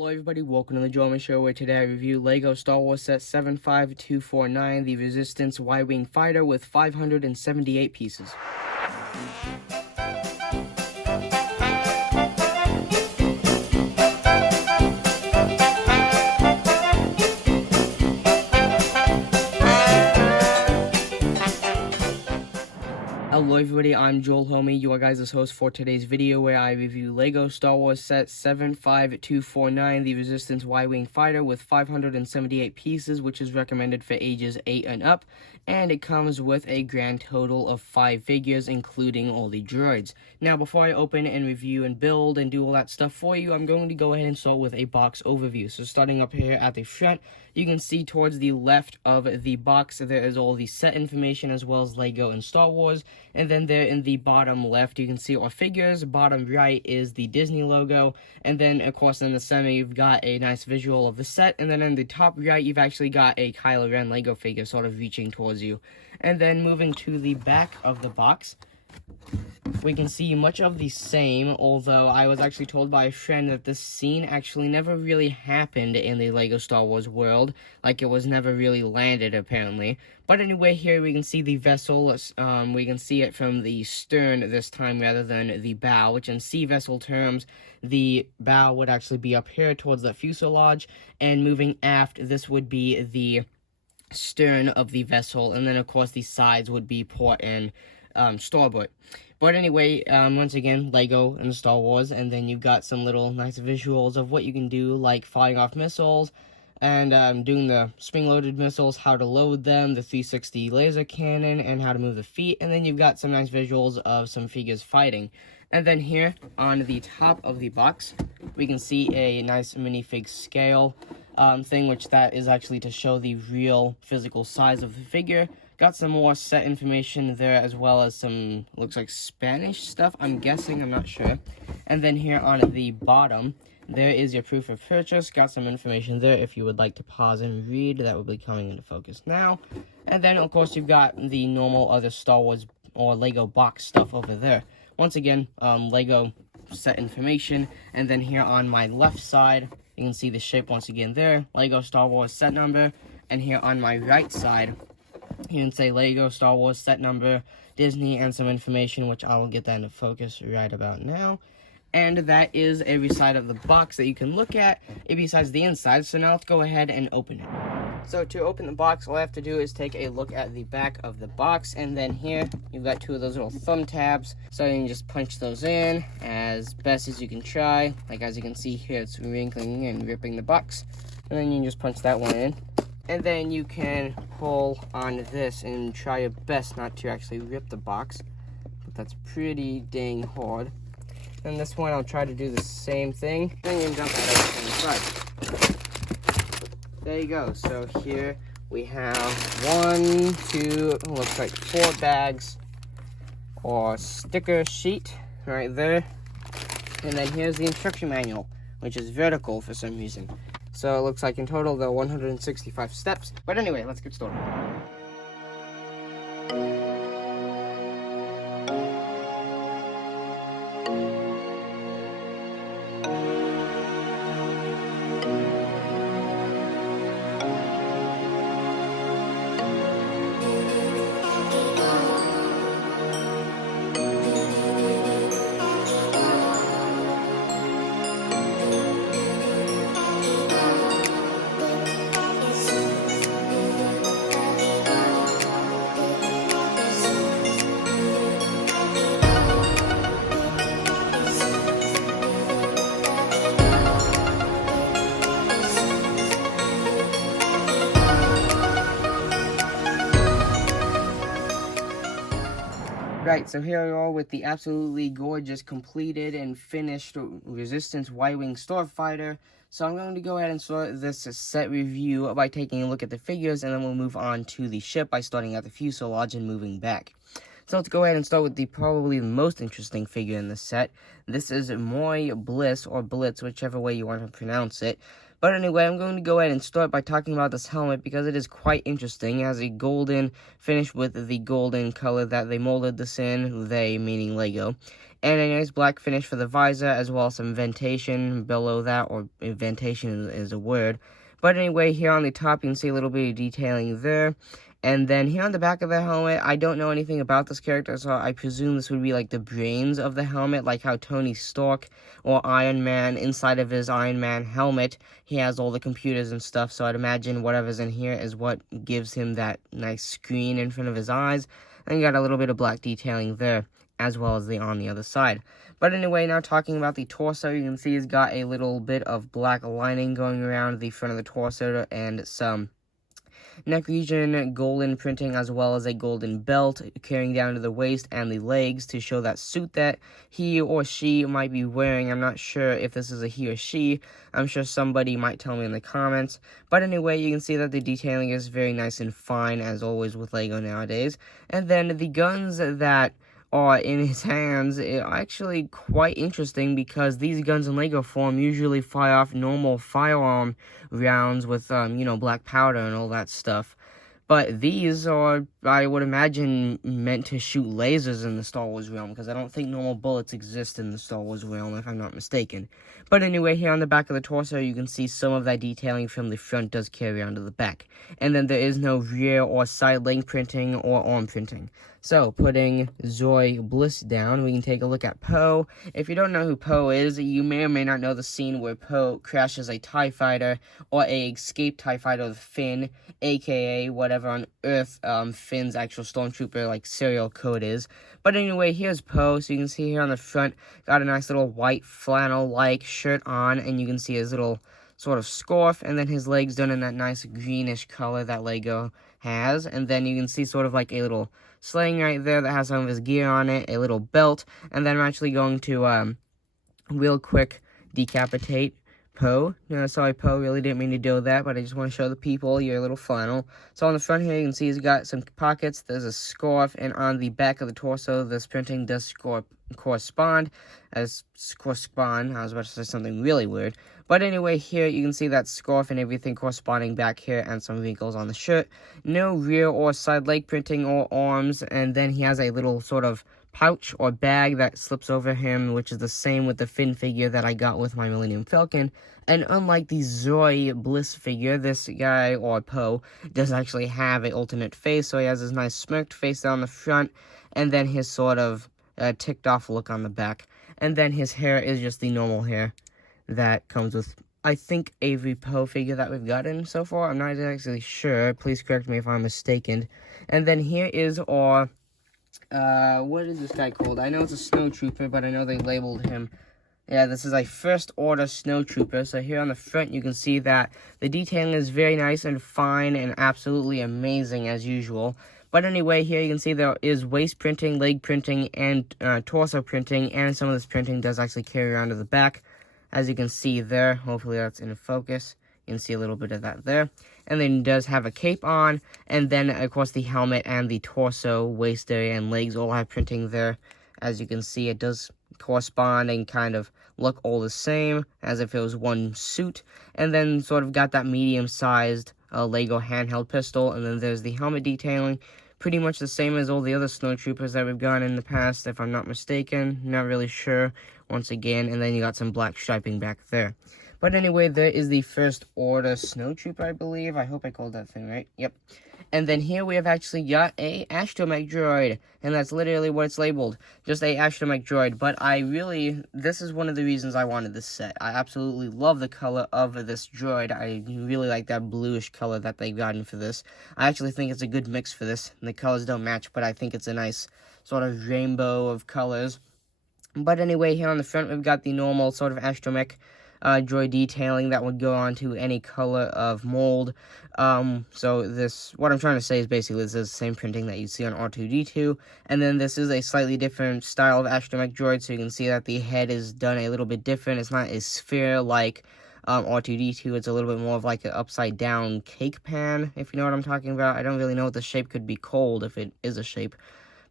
Hello everybody, welcome to the Joe Show, where today I review LEGO Star Wars Set 75249, the Resistance Y-Wing Fighter with 578 pieces. Hello everybody, I'm Joel Homie, your guys' host for today's video, where I review LEGO Star Wars Set 75249, the Resistance Y-Wing Fighter with 578 pieces, which is recommended for ages 8 and up, and it comes with a grand total of 5 figures, including all the droids. Now, before I open and review and build and do all that stuff for you, I'm going to go ahead and start with a box overview. So starting up here at the front, you can see towards the left of the box, there is all the set information as well as LEGO and Star Wars. And then there in the bottom left, you can see our figures. Bottom right is the Disney logo. And then, of course, in the center, you've got a nice visual of the set. And then in the top right, you've actually got a Kylo Ren LEGO figure sort of reaching towards you. And then moving to the back of the box, we can see much of the same, although I was actually told by a friend that this scene actually never really happened in the LEGO Star Wars world. Like, it was never really landed, apparently. But anyway, here we can see the vessel. We can see it from the stern this time rather than the bow, which in sea vessel terms, the bow would actually be up here towards the fuselage, and moving aft, this would be the stern of the vessel, and then, of course, the sides would be port and starboard. But anyway, once again, LEGO and Star Wars, and then you've got some little nice visuals of what you can do, like firing off missiles, and doing the spring-loaded missiles, how to load them, the 360 laser cannon, and how to move the feet, and then you've got some nice visuals of some figures fighting. And then here, on the top of the box, we can see a nice minifig scale thing, which that is actually to show the real physical size of the figure. Got some more set information there, as well as some, looks like Spanish stuff, I'm guessing, I'm not sure. And then here on the bottom, there is your proof of purchase. Got some information there if you would like to pause and read. That will be coming into focus now. And then, of course, you've got the normal other Star Wars or LEGO box stuff over there. Once again, LEGO set information. And then here on my left side, you can see the shape once again there. LEGO Star Wars set number. And here on my right side, you can say LEGO Star Wars set number, Disney, and some information, which I will get that into focus right about now. And that is every side of the box that you can look at, besides the inside. So now let's go ahead and open it. So to open the box, all I have to do is take a look at the back of the box, and then here you've got two of those little thumb tabs. So you can just punch those in as best as you can try. Like, as you can see here, it's wrinkling and ripping the box. And then you can just punch that one in. And then you can pull on this and try your best not to actually rip the box. But that's pretty dang hard. And this one, I'll try to do the same thing. And you can dump that out on the side. There you go. So here we have 1, 2, looks like 4 bags or sticker sheet right there. And then here's the instruction manual, which is vertical for some reason. So it looks like in total there are 165 steps. But anyway, let's get started. Right, so here we are with the absolutely gorgeous, completed, and finished Resistance Y-Wing Starfighter. So I'm going to go ahead and start this set review by taking a look at the figures, and then we'll move on to the ship by starting at the fuselage and moving back. So let's go ahead and start with probably the most interesting figure in the set. This is Moy Bliss, or Blitz, whichever way you want to pronounce it. But anyway, I'm going to go ahead and start by talking about this helmet because it is quite interesting. It has a golden finish with the golden color that they molded this in, they meaning Lego. And a nice black finish for the visor, as well as some ventation below that, or ventation is a word. But anyway, here on the top, you can see a little bit of detailing there. And then here on the back of the helmet, I don't know anything about this character, so I presume this would be like the brains of the helmet, like how Tony Stark or Iron Man, inside of his Iron Man helmet, he has all the computers and stuff, so I'd imagine whatever's in here is what gives him that nice screen in front of his eyes. And you got a little bit of black detailing there, as well as on the other side. But anyway, now talking about the torso, you can see he's got a little bit of black lining going around the front of the torso and some neck region golden printing, as well as a golden belt carrying down to the waist and the legs to show that suit that he or she might be wearing. I'm not sure if this is a he or she. I'm sure somebody might tell me in the comments. But anyway, you can see that the detailing is very nice and fine, as always with Lego nowadays. And then the guns that are in his hands are actually quite interesting, because these guns in Lego form usually fire off normal firearm rounds with, black powder and all that stuff. But these are, I would imagine, meant to shoot lasers in the Star Wars realm, because I don't think normal bullets exist in the Star Wars realm, if I'm not mistaken. But anyway, here on the back of the torso, you can see some of that detailing from the front does carry on to the back. And then there is no rear or side leg printing or arm printing. So, putting Zoe Bliss down, we can take a look at Poe. If you don't know who Poe is, you may or may not know the scene where Poe crashes a TIE fighter, or a escaped TIE fighter with Finn, aka whatever on Earth Finn's actual stormtrooper serial code is. But anyway, here's Poe. So you can see here on the front, got a nice little white flannel-like shirt on, and you can see his little sort of scarf, and then his legs done in that nice greenish color that Lego has. And then you can see sort of like a little sling right there that has some of his gear on it, a little belt. And then I'm actually going to real quick decapitate Poe. No, sorry, Poe, really didn't mean to do that, but I just want to show the people your little flannel. So on the front here, you can see he's got some pockets, there's a scarf, and on the back of the torso, this printing does correspond. I was about to say something really weird. But anyway, here you can see that scarf and everything corresponding back here, and some wrinkles on the shirt. No rear or side leg printing or arms, and then he has a little sort of pouch or bag that slips over him, which is the same with the Finn figure that I got with my Millennium Falcon. And unlike the Zoe Bliss figure, this guy, or Poe, does actually have an alternate face, so he has his nice smirked face down the front, and then his sort of ticked off look on the back. And then his hair is just the normal hair that comes with, I think, every Poe figure that we've gotten so far. I'm not exactly sure. Please correct me if I'm mistaken. And then here is our what is this guy called? I know it's a snowtrooper, but I know they labeled him. Yeah, this is a first order snowtrooper. So here on the front, you can see that the detailing is very nice and fine and absolutely amazing as usual. But anyway, here you can see there is waist printing, leg printing, and torso printing, and some of this printing does actually carry around to the back, as you can see there. Hopefully that's in focus. You can see a little bit of that there. And then it does have a cape on, and then, of course, the helmet and the torso, waist area, and legs all have printing there. As you can see, it does correspond and kind of look all the same, as if it was one suit. And then sort of got that medium-sized Lego handheld pistol, and then there's the helmet detailing. Pretty much the same as all the other snowtroopers that we've gotten in the past, if I'm not mistaken. Not really sure, once again. And then you got some black striping back there. But anyway, there is the first order snowtrooper, I believe. I hope I called that thing right. Yep. And then here we have actually got a astromech droid, and that's literally what it's labeled, just a astromech droid. But this is one of the reasons I wanted this set. I absolutely love the color of this droid. I really like that bluish color that they've gotten for this. I actually think it's a good mix for this. The colors don't match, but I think it's a nice sort of rainbow of colors. But anyway, here on the front, we've got the normal sort of astromech droid detailing that would go on to any color of mold. So what I'm trying to say is basically this is the same printing that you see on R2-D2, and then this is a slightly different style of astromech droid, so you can see that the head is done a little bit different. It's not a sphere like R2-D2, it's a little bit more of like an upside down cake pan, if you know what I'm talking about. I don't really know what the shape could be called, if it is a shape.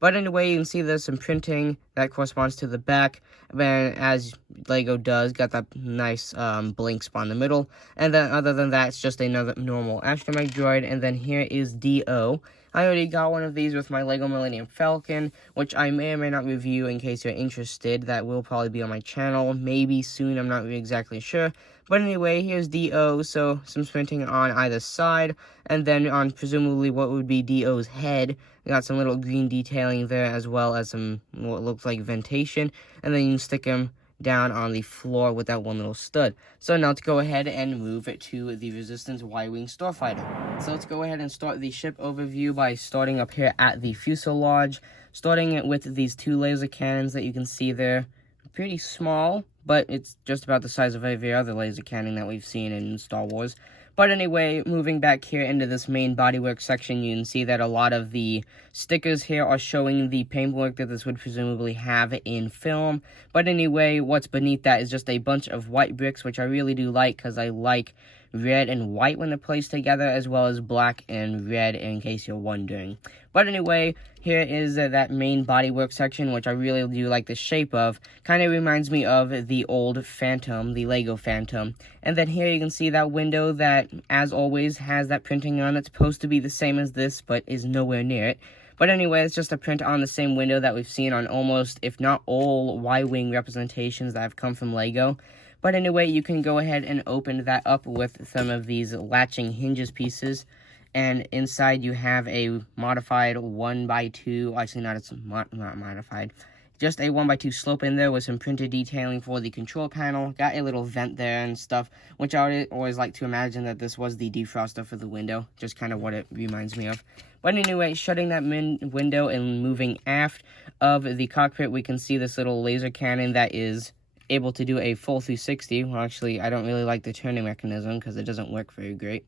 But anyway, you can see there's some printing that corresponds to the back, and as Lego does, got that nice blink spot in the middle. And then other than that, it's just another normal astromech droid. And then here is D.O. I already got one of these with my Lego Millennium Falcon, which I may or may not review in case you're interested. That will probably be on my channel, maybe soon, I'm not really exactly sure. But anyway, here's D.O., so some printing on either side, and then on presumably what would be D.O.'s head. We got some little green detailing there, as well as some what looks like ventilation, and then you can stick him down on the floor with that one little stud. So now let's go ahead and move it to the Resistance Y-Wing Starfighter. So let's go ahead and start the ship overview by starting up here at the fuselage, starting it with these two laser cannons that you can see there. Pretty small, but it's just about the size of every other laser cannon that we've seen in Star Wars. But anyway, moving back here into this main bodywork section, you can see that a lot of the stickers here are showing the paintwork that this would presumably have in film. But anyway, what's beneath that is just a bunch of white bricks, which I really do like because I like red and white when they're placed together, as well as black and red, in case you're wondering. But anyway, here is that main bodywork section, which I really do like the shape of. Kind of reminds me of the old Phantom, the Lego Phantom. And then here you can see that window that, as always, has that printing on it. It's supposed to be the same as this, but is nowhere near it. But anyway, it's just a print on the same window that we've seen on almost, if not all, Y-Wing representations that have come from Lego. But anyway, you can go ahead and open that up with some of these latching hinges pieces. And inside you have a modified 1x2, actually not modified, just a 1x2 slope in there with some printed detailing for the control panel. Got a little vent there and stuff, which I would always like to imagine that this was the defroster for the window. Just kind of what it reminds me of. But anyway, shutting that window and moving aft of the cockpit, we can see this little laser cannon that is able to do a full 360. Well, actually, I don't really like the turning mechanism because it doesn't work very great.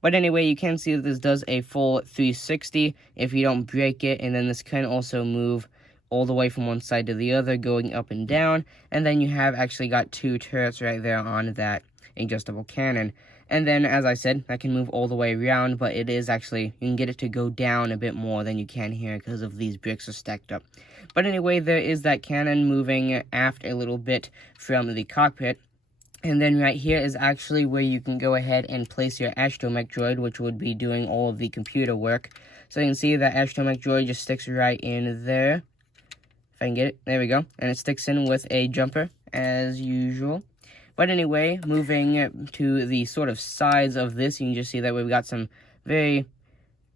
But anyway, you can see that this does a full 360 if you don't break it, and then this can also move all the way from one side to the other, going up and down, and then you have actually got two turrets right there on that adjustable cannon. And then, as I said, that can move all the way around, but it is actually, you can get it to go down a bit more than you can here because of these bricks are stacked up. But anyway, there is that cannon moving aft a little bit from the cockpit. And then right here is actually where you can go ahead and place your astromech droid, which would be doing all of the computer work. So you can see that astromech droid just sticks right in there. If I can get it, there we go. And it sticks in with a jumper, as usual. But anyway, moving to the sort of sides of this, you can just see that we've got some very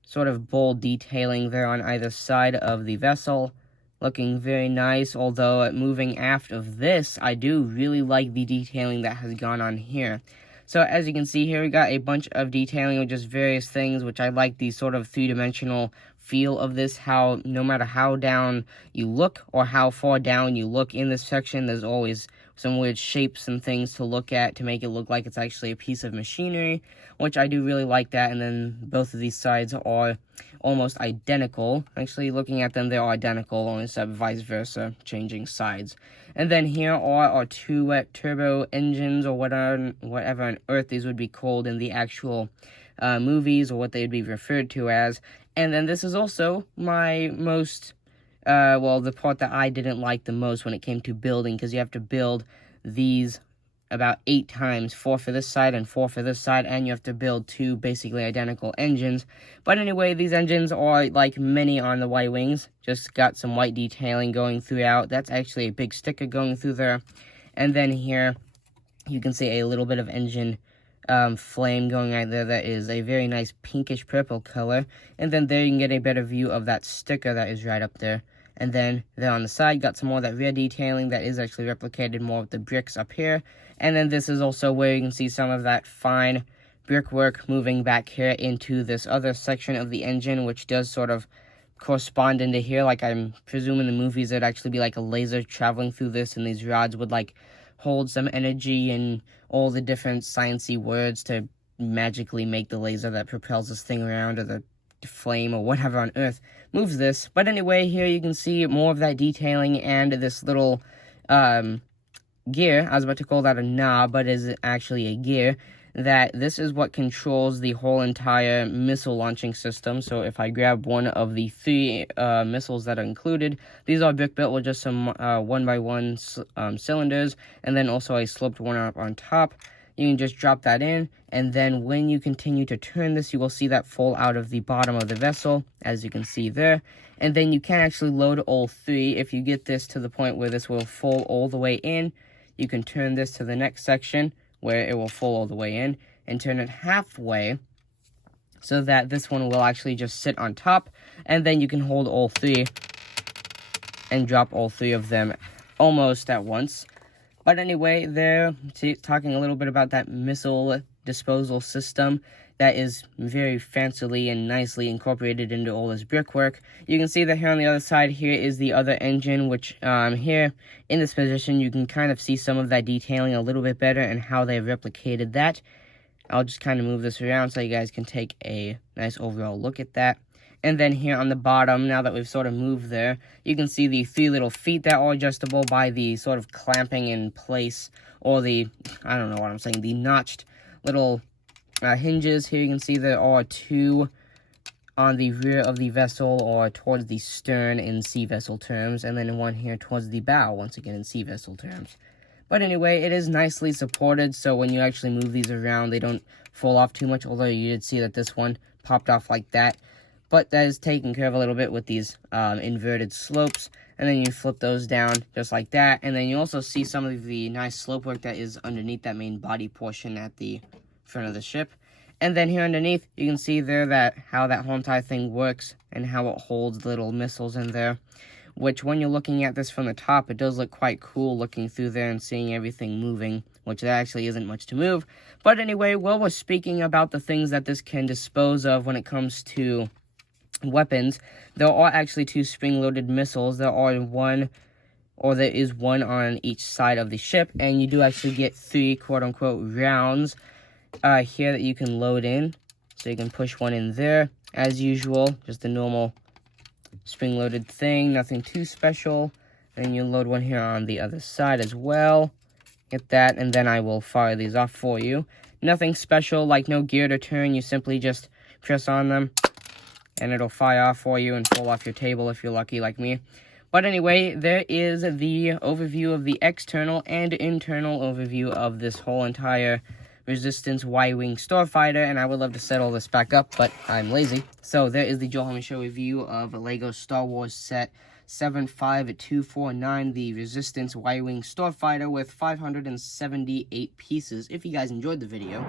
sort of bold detailing there on either side of the vessel. Looking very nice, although moving aft of this, I do really like the detailing that has gone on here. So as you can see here, we got a bunch of detailing of just various things, which I like the sort of three-dimensional feel of this, how no matter how down you look or how far down you look in this section, there's always some weird shapes and things to look at to make it look like it's actually a piece of machinery, which I do really like that. And then both of these sides are almost identical. Actually, looking at them, they're identical, only except vice versa, changing sides. And then here are our two turbo engines, or whatever on Earth these would be called in the actual movies, or what they'd be referred to as. And then this is also my most well, the part that I didn't like the most when it came to building, because you have to build these about 8 times, 4 for this side and 4 for this side, and you have to build 2 basically identical engines. But anyway, these engines are like many on the Y-Wings, just got some white detailing going throughout. That's actually a big sticker going through there. And then here, you can see a little bit of engine flame going right there that is a very nice pinkish purple color. And then there you can get a better view of that sticker that is right up there. And then there on the side, got some more of that rear detailing that is actually replicated more with the bricks up here. And then this is also where you can see some of that fine brickwork moving back here into this other section of the engine, which does sort of correspond into here. Like I'm presuming in the movies it'd actually be like a laser traveling through this, and these rods would like hold some energy and all the different sciencey words to magically make the laser that propels this thing around, or the flame or whatever on Earth moves this. But anyway, here you can see more of that detailing and this little gear. I was about to call that a knob, but it is actually a gear that this is what controls the whole entire missile launching system. So if I grab one of the 3 missiles that are included, these are brick built with just some 1x1 cylinders, and then also a sloped one up on top. You can just drop that in, and then when you continue to turn this, you will see that fall out of the bottom of the vessel, as you can see there. And then you can actually load all 3. If you get this to the point where this will fall all the way in, you can turn this to the next section where it will fall all the way in, and turn it halfway so that this one will actually just sit on top, and then you can hold all 3 and drop all 3 of them almost at once. But anyway, they're talking a little bit about that missile disposal system that is very fancily and nicely incorporated into all this brickwork. You can see that here on the other side, here is the other engine, which here in this position, you can kind of see some of that detailing a little bit better and how they've replicated that. I'll just kind of move this around so you guys can take a nice overall look at that. And then here on the bottom, now that we've sort of moved there, you can see the 3 little feet that are adjustable by the sort of clamping in place, or the, I don't know what I'm saying, the notched little hinges. Here you can see there are 2 on the rear of the vessel, or towards the stern in sea vessel terms, and then 1 here towards the bow, once again in sea vessel terms. But anyway, it is nicely supported, so when you actually move these around, they don't fall off too much, although you did see that this one popped off like that. But that is taken care of a little bit with these inverted slopes. And then you flip those down just like that. And then you also see some of the nice slope work that is underneath that main body portion at the front of the ship. And then here underneath, you can see there that how that whole entire thing works and how it holds little missiles in there. Which, when you're looking at this from the top, it does look quite cool looking through there and seeing everything moving, which there actually isn't much to move. But anyway, while we're speaking about the things that this can dispose of when it comes to weapons, there are actually 2 spring-loaded missiles. There is one on each side of the ship, and you do actually get 3 quote-unquote rounds here that you can load in. So you can push one in there, as usual, just a normal spring-loaded thing, nothing too special. And you load one here on the other side as well. Get that, and then I will fire these off for you. Nothing special, like no gear to turn. You simply just press on them, and it'll fire off for you and fall off your table if you're lucky like me. But anyway, there is the overview of the external and internal overview of this whole entire Resistance Y-Wing Starfighter, and I would love to set all this back up, but I'm lazy. So there is the Joel Homie Show review of LEGO Star Wars set 75249, the Resistance Y-Wing Starfighter with 578 pieces. If you guys enjoyed the video,